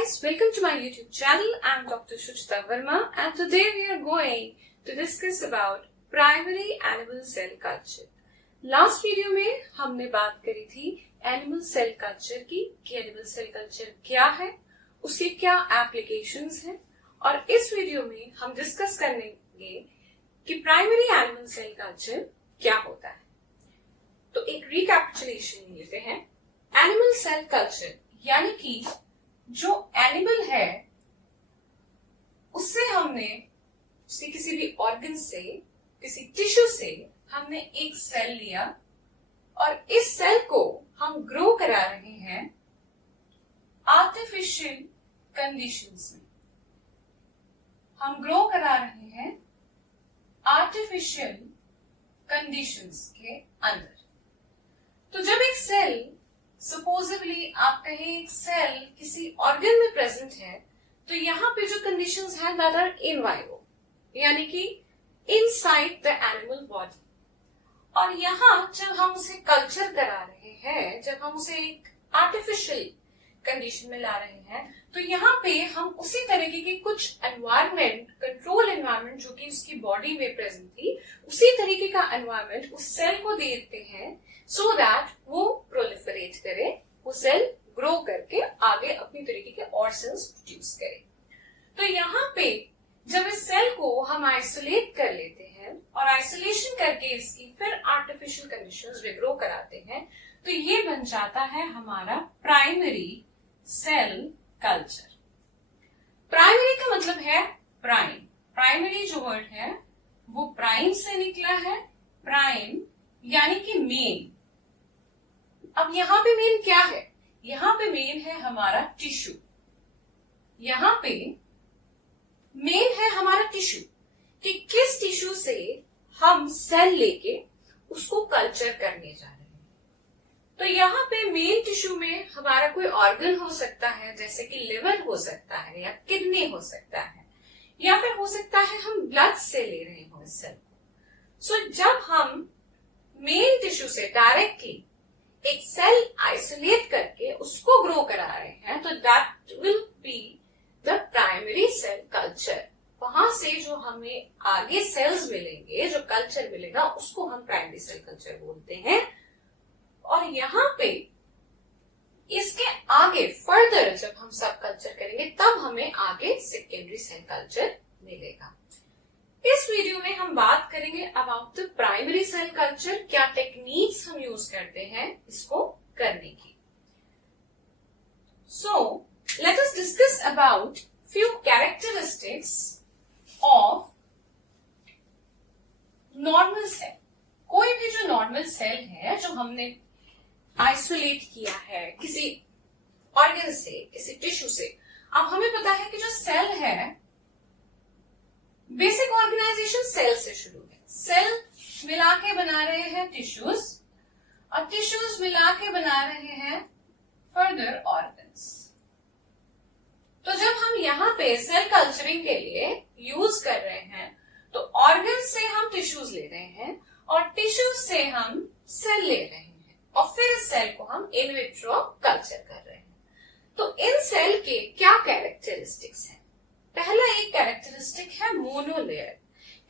guys, welcome to my YouTube channel. I'm Dr. Shuchita Verma and today we are going to discuss about primary animal cell culture. Last video में हमने बात करी थी animal cell culture की कि animal cell culture क्या है, उसके क्या एप्लीकेशंस हैं और इस वीडियो में हम डिस्कस करेंगे कि प्राइमरी एनिमल सेल कल्चर क्या होता है। तो एक रिकैपिचुलेशन लेते हैं। एनिमल सेल कल्चर यानी कि जो एनिमल है उससे हमने उसके किसी भी ऑर्गन से, किसी टिश्यू से हमने एक सेल लिया और इस सेल को हम ग्रो करा रहे हैं आर्टिफिशियल कंडीशंस में। हम ग्रो करा रहे हैं आर्टिफिशियल कंडीशंस के अंदर। तो जब एक सेल, सपोजिबली आप कहें एक सेल किसी ऑर्गन में प्रेजेंट है, तो यहाँ पे जो कंडीशंस हैं दैट आर इन वाइवो, यानी कि इनसाइड द एनिमल बॉडी। और यहाँ जब हम उसे कल्चर करा रहे हैं, जब हम उसे एक आर्टिफिशियल कंडीशन में ला रहे हैं, तो यहाँ पे हम उसी तरीके के कुछ एनवायरमेंट, कंट्रोल एनवायरमेंट जो कि उसकी बॉडी में प्रेजेंट थी, उसी तरीके का एनवायरमेंट उस सेल को देते हैं सो दैट वो प्रोलिफरेट करे, वो सेल ग्रो करके आगे अपनी तरीके के और सेल्स प्रोड्यूस करे। तो यहाँ पे जब इस सेल को हम आइसोलेट कर लेते हैं और आइसोलेशन करके इसकी फिर आर्टिफिशियल कंडीशंस में ग्रो कराते हैं, तो ये बन जाता है हमारा प्राइमरी सेल कल्चर। प्राइमरी का मतलब है प्राइम। प्राइमरी जो वर्ड है वो प्राइम से निकला है, प्राइम यानी कि मेन। अब यहाँ पे मेन क्या है? यहाँ पे मेन है हमारा टिश्यू। यहाँ पे मेन है हमारा टिश्यू कि किस टिश्यू से हम सेल लेके उसको कल्चर करने जा रहे हैं। तो यहाँ पे मेन टिश्यू में हमारा कोई ऑर्गन हो सकता है, जैसे कि लिवर हो सकता है या किडनी हो सकता है, या फिर हो सकता है हम ब्लड से ले रहे हो इस सेल को। सो जब हम मेन टिश्यू से डायरेक्टली एक सेल आइसोलेट करके उसको ग्रो करा रहे हैं, तो that will be the primary cell culture. वहां से जो हमें आगे सेल्स मिलेंगे, जो कल्चर मिलेगा, उसको हम प्राइमरी सेल कल्चर बोलते हैं। और यहाँ पे इसके आगे फर्दर जब हम सब कल्चर करेंगे तब हमें आगे सेकेंडरी सेल कल्चर मिलेगा। इस वीडियो में हम बात करेंगे about the primary cell culture, क्या टेक्निक्स हम यूज करते हैं इसको करने की। So let us discuss about few characteristics of normal cell. कोई भी जो नॉर्मल सेल है जो हमने आइसोलेट किया है किसी ऑर्गन से, किसी टिश्यू से। अब हमें पता है कि जो सेल है, बेसिक ऑर्गेनाइजेशन सेल से शुरू है। सेल मिला के बना रहे हैं टिश्यूज और टिश्यूज मिला के बना रहे हैं फर्दर ऑर्गन्स। तो जब हम यहाँ पे सेल कल्चरिंग के लिए यूज कर रहे हैं, तो ऑर्गन से हम टिश्यूज ले रहे हैं और टिश्यूज से हम सेल ले रहे हैं और फिर इस सेल को हम इन विट्रो कल्चर कर रहे हैं। तो इन सेल के क्या कैरेक्टरिस्टिक्स हैं? पहला एक कैरेक्टरिस्टिक है मोनोलेयर,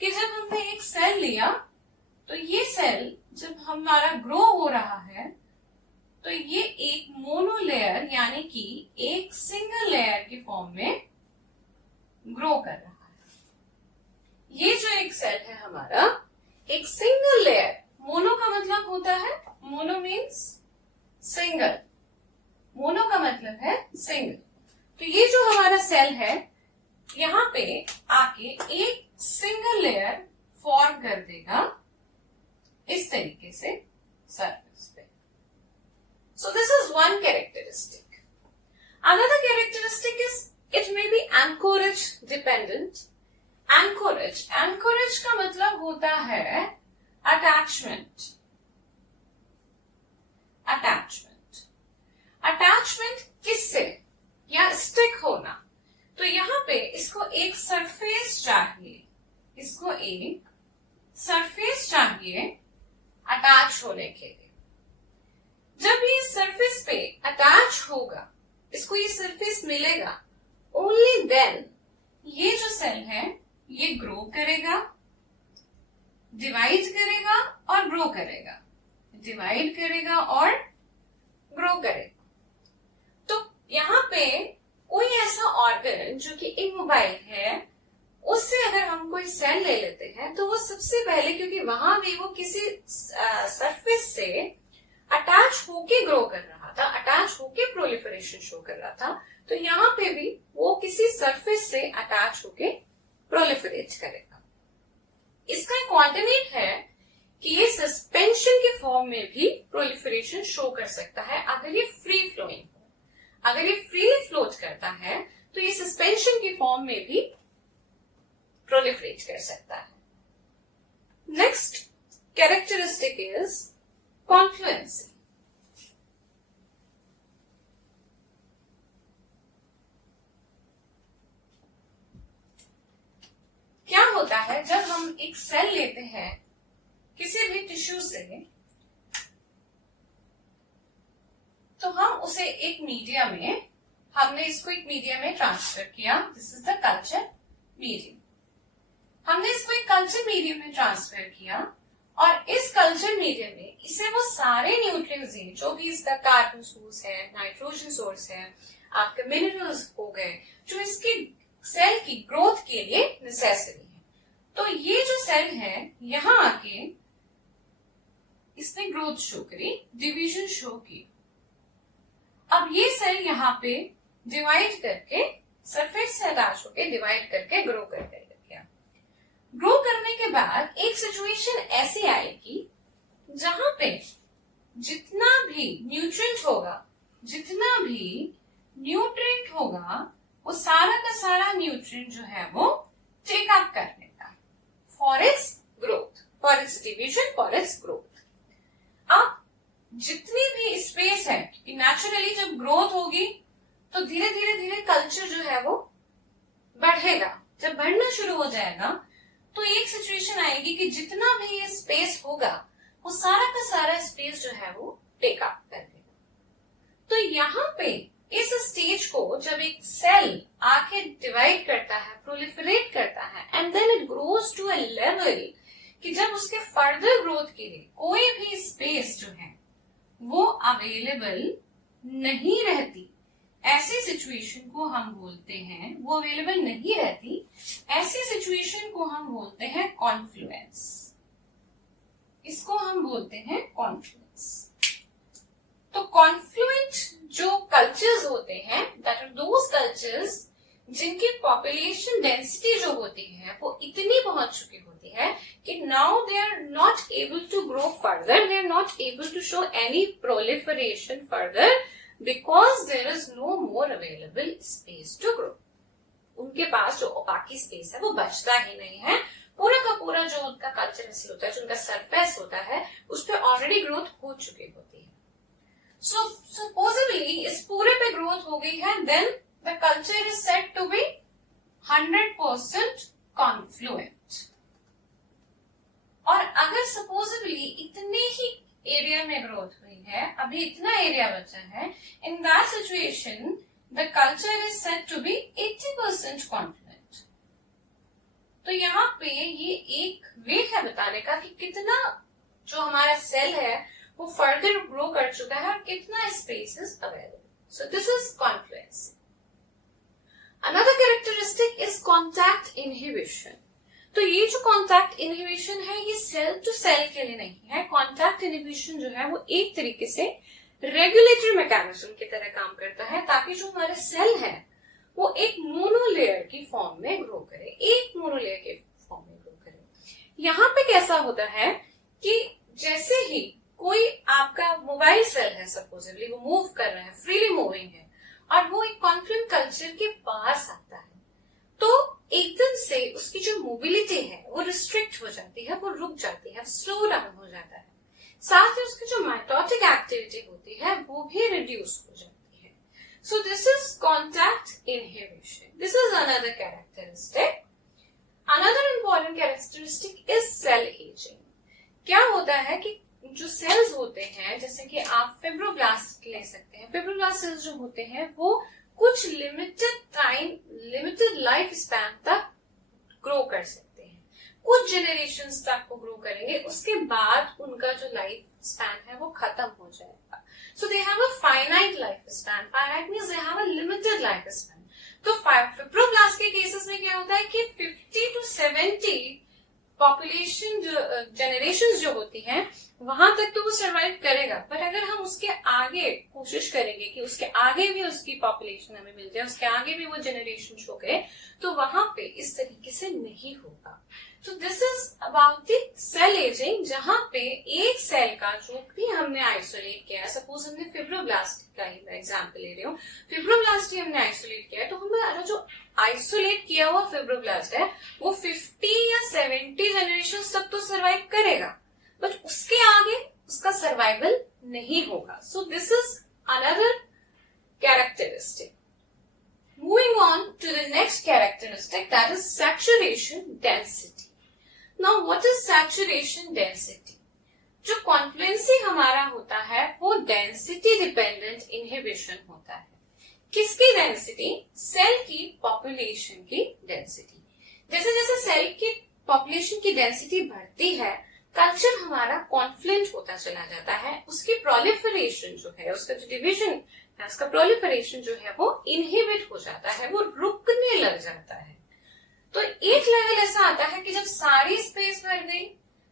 कि जब हमने एक सेल लिया तो ये सेल जब हमारा ग्रो हो रहा है तो ये एक मोनोलेयर यानी कि एक सिंगल लेयर की फॉर्म में ग्रो कर रहा है। ये जो एक सेल है हमारा, एक सिंगल लेयर, मोनो का मतलब होता है, मोनो मीन्स सिंगल, मोनो का मतलब है सिंगल। तो ये जो हमारा सेल है यहाँ पे आके एक सिंगल लेयर फॉर्म कर देगा इस तरीके से सरफेस पे। सो this is one characteristic. Another characteristic is it may be anchorage dependent. Anchorage, anchorage का मतलब होता है अटैचमेंट। अटैचमेंट, अटैचमेंट किससे? या स्टिक होना। तो यहाँ पे इसको एक सरफेस चाहिए, इसको एक सरफेस चाहिए अटैच होने के लिए। जब ये सरफेस पे अटैच होगा इसको ये सरफेस मिलेगा, ओनली देन ये जो सेल है ये ग्रो करेगा, डिवाइड करेगा और ग्रो करेगा, डिवाइड करेगा और ग्रो करेगा। तो यहाँ पे कोई ऐसा ऑर्गन जो कि इमोबाइल है, उससे अगर हम कोई सेल ले लेते हैं तो वो सबसे पहले, क्योंकि वहां भी वो किसी सरफेस से अटैच होके ग्रो कर रहा था, अटैच होके प्रोलिफरेशन शो कर रहा था, तो यहाँ पे भी वो किसी सरफेस से अटैच होके प्रोलिफरेट करेगा। इसका एक ऑल्टरनेट है कि ये सस्पेंशन के फॉर्म में भी प्रोलिफरेशन शो कर सकता है अगर ये फ्री फ्लोइंग हो। अगर ये फ्रीली फ्लोट करता है तो ये सस्पेंशन के फॉर्म में भी प्रोलिफरेट कर सकता है। Next characteristic is confluency. क्या होता है जब हम एक सेल लेते हैं किसी भी टिश्यू से, तो हम उसे एक मीडिया में, हमने इसको एक मीडिया में ट्रांसफर किया, this is the culture medium. हमने इसको एक कल्चर मीडियम में ट्रांसफर किया और इस कल्चर मीडियम में इसे वो सारे न्यूट्रिएंट्स दिए जो भी इसका कार्बन सोर्स है, नाइट्रोजन सोर्स है, आपके मिनरल्स हो गए, जो इसकी सेल की ग्रोथ के लिए नेसेसरी है। तो ये जो सेल है यहां आके इसने ग्रोथ शो करी, डिवीजन शो की। अब ये सेल यहाँ पे डिवाइड करके, सरफेस से अटैच होके डिवाइड करके ग्रो कर गया। ग्रो करने के बाद एक सिचुएशन ऐसी आएगी जहां पे जितना भी न्यूट्रिएंट होगा, जितना भी न्यूट्रिएंट होगा, वो सारा का सारा न्यूट्रिएंट जो है वो टेक अप कर लेगा for its growth, for its division, for its growth. अब जितनी भी स्पेस है, कि नेचुरली जब ग्रोथ होगी तो धीरे धीरे धीरे कल्चर जो है वो बढ़ेगा। जब बढ़ना शुरू हो जाएगा तो एक सिचुएशन आएगी कि जितना भी ये स्पेस होगा वो सारा का सारा स्पेस जो है वो टेक अप कर लेगा। तो यहाँ पे इस स्टेज को जब एक सेल आके डिवाइड करता है, प्रोलिफरेट करता है, and then it grows to a level कि जब उसके फर्दर ग्रोथ के लिए कोई भी स्पेस जो है वो अवेलेबल नहीं रहती, ऐसी सिचुएशन को हम बोलते हैं, वो अवेलेबल नहीं रहती, ऐसी सिचुएशन को हम बोलते हैं कॉन्फ्लुएंस। इसको हम बोलते हैं कॉन्फ्लुएंस। तो कॉन्फ्लुएंट जो कल्चर्स होते हैं, दैट आर दोज कल्चर्स जिनकी पॉपुलेशन डेंसिटी जो होती है वो इतनी पहुंच चुकी होती है कि now they are not able to grow further, they are not able to show any proliferation further because there is no more available space to grow. उनके पास जो बाकी स्पेस है वो बचता ही नहीं है। पूरा का पूरा जो उनका कल्चर हासिल होता है, जो उनका सरफेस होता है, उस पर ऑलरेडी ग्रोथ हो चुकी होती है। सो सपोजिबली इस पूरे पे ग्रोथ हो गई है, then the culture is said to be 100% confluent. और अगर सपोजिबली इतने ही एरिया में ग्रोथ हुई है, अभी इतना एरिया बचा है, in that situation the culture is said to be 80% confluent. तो यहाँ पे ये एक वे है बताने का कि कितना जो हमारा सेल है वो फर्दर ग्रो कर चुका है और कितना space is available. So this is Confluence. Another characteristic is contact inhibition. तो ये जो कॉन्टैक्ट इनहिबिशन है ये सेल टू सेल के लिए नहीं है। कॉन्टैक्ट इनहिबिशन जो है वो एक तरीके से रेगुलेटरी मैकेनिज्म की तरह काम करता है, ताकि जो हमारे सेल है वो एक मोनोलेयर की फॉर्म में ग्रो करे, एक मोनोलेयर के फॉर्म में ग्रो करे। यहाँ पे कैसा होता है कि जैसे ही कोई आपका मोबाइल सेल है, सपोजिबली वो मूव कर रहा है, फ्रीली मूविंग है, और वो एक कॉन्फ्लुएंट कल्चर के पास आता है, तो एकदम से उसकी जो मोबिलिटी है वो रिस्ट्रिक्ट हो जाती है, वो रुक जाती है, स्लो डाउन हो जाता है। साथ ही उसकी जो माइटोटिक एक्टिविटी होती है वो भी रिड्यूस हो जाती है। So this is contact inhibition. This is another characteristic. Another important characteristic is cell ageing. क्या होता है कि जो सेल्स होते हैं, जैसे कि आप फिब्रोब्लास्ट ले सकते हैं, फिब्रोब्लास्ट सेल्स जो होते हैं वो कुछ लिमिटेड लाइफ स्पैन तक ग्रो कर सकते हैं, कुछ जनरेशंस तक वो ग्रो करेंगे, उसके बाद उनका जो लाइफ स्पैन है वो खत्म हो जाएगा। So they have a finite life span, finite means they have a limited life span. तो फिब्रोब्लास्ट के केसेस में क्या होता है कि 50 to 70 पॉपुलेशन जो जनरेशन जो होती हैं वहां तक तो वो सरवाइव करेगा, पर अगर हम उसके आगे कोशिश करेंगे कि उसके आगे भी उसकी पॉपुलेशन हमें मिल जाए, उसके आगे भी वो जनरेशन हो गए, तो वहां पे इस तरीके से नहीं होगा। तो this is about the cell ageing, जहां पे एक सेल का जो भी हमने आइसोलेट किया, सपोज हमने फिब्रोब्लास्ट का ही मैं एग्जाम्पल ले रही हूँ, फिब्रोब्लास्ट ही हमने आइसोलेट किया है, तो हमारा जो आइसोलेट किया हुआ फिब्रोब्लास्ट है वो 50 या 70 जनरेशन तक तो सर्वाइव करेगा, बट उसके आगे उसका सर्वाइवल नहीं होगा। सो this is another characteristic. Moving on to the next characteristic, that is saturation density. Now what is saturation density? जो कॉन्फ्लुएंसी हमारा होता है वो डेंसिटी डिपेंडेंट इनहिबिशन होता है। किसकी डेंसिटी? सेल की पॉपुलेशन की डेंसिटी। जैसे जैसे सेल की पॉपुलेशन की डेंसिटी बढ़ती है, कल्चर हमारा कॉन्फ्लुएंट होता चला जाता है, उसकी प्रोलिफरेशन जो है, उसका जो डिवीजन है, उसका प्रोलिफरेशन जो है वो इनहिबिट हो जाता है, वो रुकने लग जाता है। तो एक लेवल ऐसा आता है कि जब सारी स्पेस भर गई,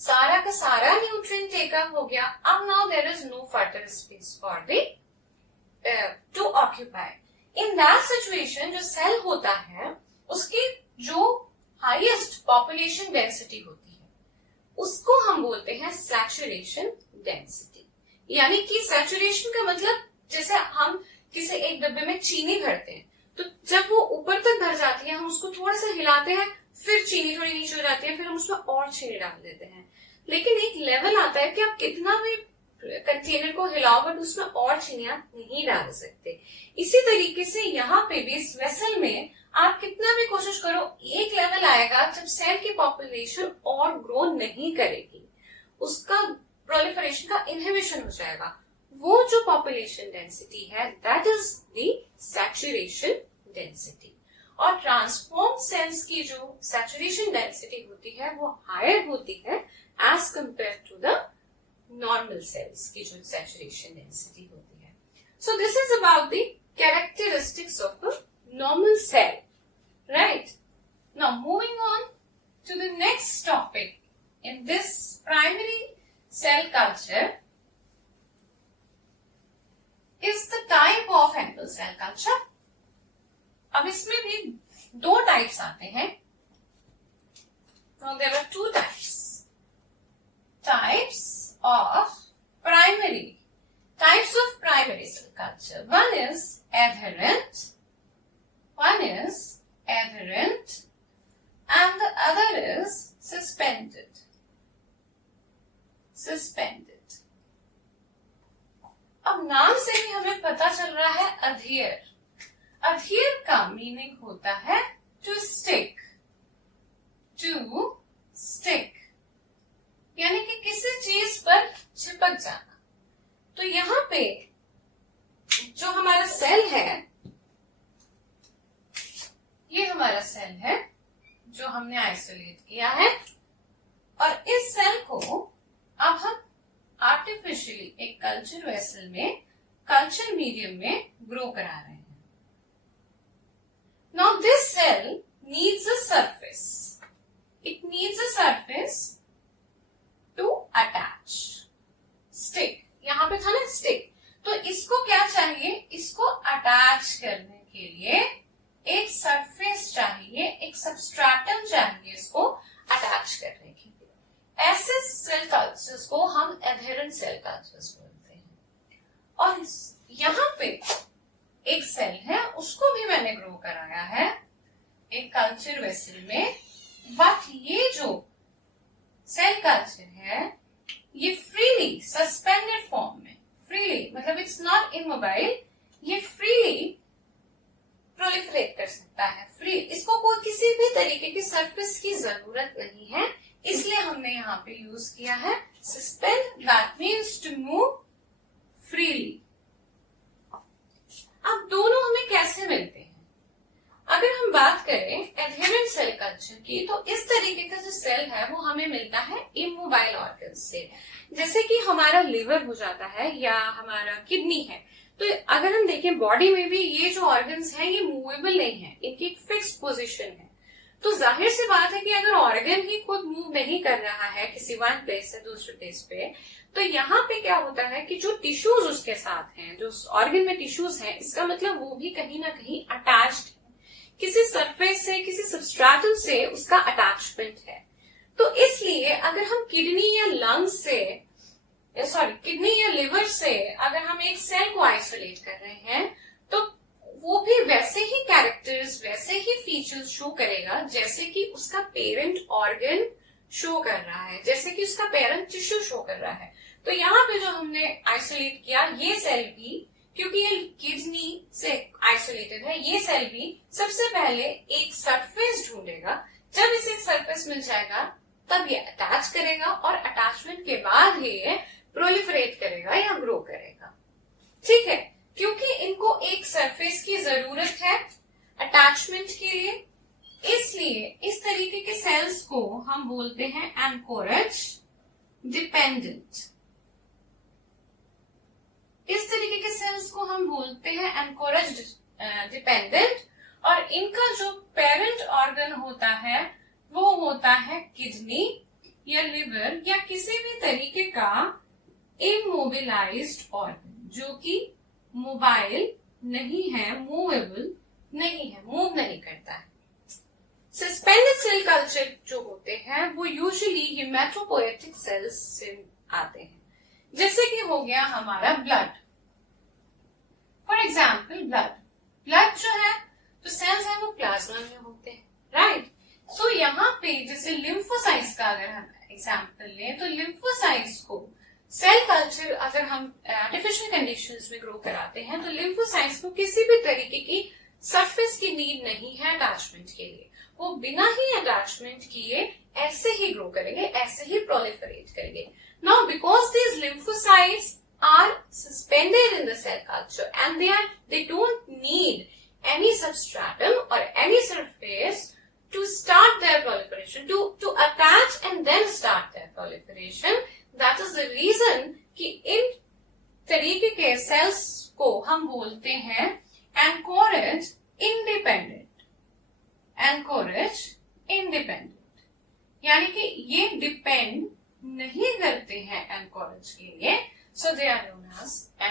सारा का सारा न्यूट्रिएंट टेकअप हो गया, अब now there is no further space for the to occupy. In that situation जो सेल होता है उसकी जो हाईएस्ट पॉपुलेशन डेंसिटी होती है उसको हम बोलते हैं सैचुरेशन डेंसिटी। यानी कि सैचुरेशन का मतलब जैसे हम किसी एक डब्बे में चीनी भरते हैं, तो जब वो ऊपर तक भर जाती है हम उसको थोड़ा सा हिलाते हैं, फिर चीनी थोड़ी नीचे हो जाती है, फिर हम उसमें और चीनी डाल देते हैं। लेकिन एक लेवल आता है कि आप कितना भी कंटेनर को हिलाओ बट उसमें और चीनी आप नहीं डाल सकते। इसी तरीके से यहाँ पे भी इस वेसल में आप कितना भी कोशिश करो, एक लेवल आएगा जब सेल की पॉपुलेशन और ग्रो नहीं करेगी, उसका प्रोलिफरेशन का इनहिबिशन हो जाएगा। वो जो पॉपुलेशन डेंसिटी है that is the saturation density. और ट्रांसफॉर्म सेल्स की जो सैचुरेशन डेंसिटी होती है वो हायर होती है as compare to the normal cells की जो सैचुरेशन डेंसिटी होती है। So this is about the characteristics of a normal cell, right? Now moving on to the next topic in this primary cell culture is the type of animal cell culture. अब इसमें भी दो types आते हैं। Now there are two types of primary cell culture. One is adherent and the other is suspended. अब नाम से ही हमें पता चल रहा है adhere का मीनिंग होता है to stick, यानी कि किसी चीज पर चिपक जाना। तो यहाँ पे जो हमारा सेल है, ये हमारा सेल है जो हमने आइसोलेट किया है, और इस सेल को अब हम आर्टिफिशियली एक कल्चर वेसल में, कल्चर मीडियम में ग्रो करा रहे हैं। Now this cell needs a surface, it needs a surface to attach. Stick, यहां पे था ना स्टिक, तो इसको क्या चाहिए, इसको अटैच करने के लिए एक सरफेस चाहिए, एक सबस्ट्रेटम चाहिए इसको अटैच करने के लिए। ऐसे सेल कल्चर्स को हम एडहेरेंट सेल कल्चर्स बोलते हैं। और यहाँ पे एक सेल है, उसको भी मैंने ग्रो कराया है एक कल्चर वेसल में, बट ये जो सेल कल्चर है ये फ्रीली सस्पेंडेड फॉर्म में, फ्रीली मतलब इट्स नॉट इमोबाइल, ये फ्रीली प्रोलिफरेट कर सकता है, फ्री, इसको कोई किसी भी तरीके की सरफेस की जरूरत नहीं है, इसलिए हमने यहाँ पे यूज किया है सस्पेंड। दैट मींस स्ट्रक्चर की, तो इस तरीके का जो सेल है वो हमें मिलता है इमोबाइल ऑर्गन से। जैसे कि हमारा लिवर हो जाता है या हमारा किडनी है, तो अगर हम देखें बॉडी में भी ये जो ऑर्गन्स हैं ये मूवेबल नहीं है, इनकी एक फिक्स्ड पोजीशन है। तो जाहिर सी बात है कि अगर ऑर्गन ही खुद मूव नहीं कर रहा है किसी वन प्लेस से दूसरे प्लेस पे, तो यहाँ पे क्या होता है कि जो टिश्यूज उसके साथ हैं, जो ऑर्गन में टिश्यूज हैं, इसका मतलब वो भी कहीं ना कहीं अटैच्ड है, किसी सरफेस से, किसी सबस्ट्रेटम से उसका अटैचमेंट है। तो इसलिए अगर हम किडनी या लंग्स से, किडनी या लिवर से अगर हम एक सेल को आइसोलेट कर रहे हैं, तो वो भी वैसे ही कैरेक्टर्स, वैसे ही फीचर्स शो करेगा जैसे कि उसका पेरेंट ऑर्गन शो कर रहा है, जैसे कि उसका पेरेंट टिश्यू शो कर रहा है। तो यहाँ पे जो हमने आइसोलेट किया ये सेल भी, क्योंकि ये किडनी से आइसोलेटेड है, ये सेल भी सबसे पहले एक सरफेस ढूंढेगा। जब इसे एक सरफेस मिल जाएगा तब ये अटैच करेगा और अटैचमेंट के बाद ये प्रोलिफरेट करेगा या ग्रो करेगा। ठीक है, क्योंकि इनको एक सरफेस की जरूरत है अटैचमेंट के लिए, इसलिए इस तरीके के सेल्स को हम बोलते हैं एंकोरेज डिपेंडेंट। इस तरीके के सेल्स को हम बोलते हैं एंकोरेज डिपेंडेंट, और इनका जो पेरेंट ऑर्गन होता है वो होता है किडनी या लिवर या किसी भी तरीके का इमोबिलाइज्ड ऑर्गन, जो कि मोबाइल नहीं है, मूवेबल नहीं है, मूव नहीं करता है। सस्पेंडेड सेल कल्चर जो होते हैं वो यूजुअली हेमेटोपोएटिक सेल्स से आते हैं, जैसे कि हो गया हमारा ब्लड। फॉर एग्जाम्पल ब्लड जो है, जो सेल्स है वो प्लाज्मा में होते हैं, राइट। सो यहाँ पे जैसे लिम्फोसाइट्स का अगर हम एग्जाम्पल लें, तो लिम्फोसाइट्स को सेल कल्चर अगर हम आर्टिफिशियल कंडीशंस में ग्रो कराते हैं, तो लिम्फोसाइट्स को किसी भी तरीके की सरफेस की नीड नहीं है अटैचमेंट के लिए। वो बिना ही अटैचमेंट किए ऐसे ही ग्रो करेंगे, ऐसे ही प्रोलिफरेट करेंगे। Now because these lymphocytes are suspended in the cell culture and they don't need any substratum or any surface to start their proliferation, to attach and then start their proliferation. That is the reason कि इन तरीके के sales को हम बोलते हैं anchorage independent. Anchorage independent यानी कि ये डिपेंड नहीं करते हैं एंकोरेज के लिए, सो दे आर नोन एज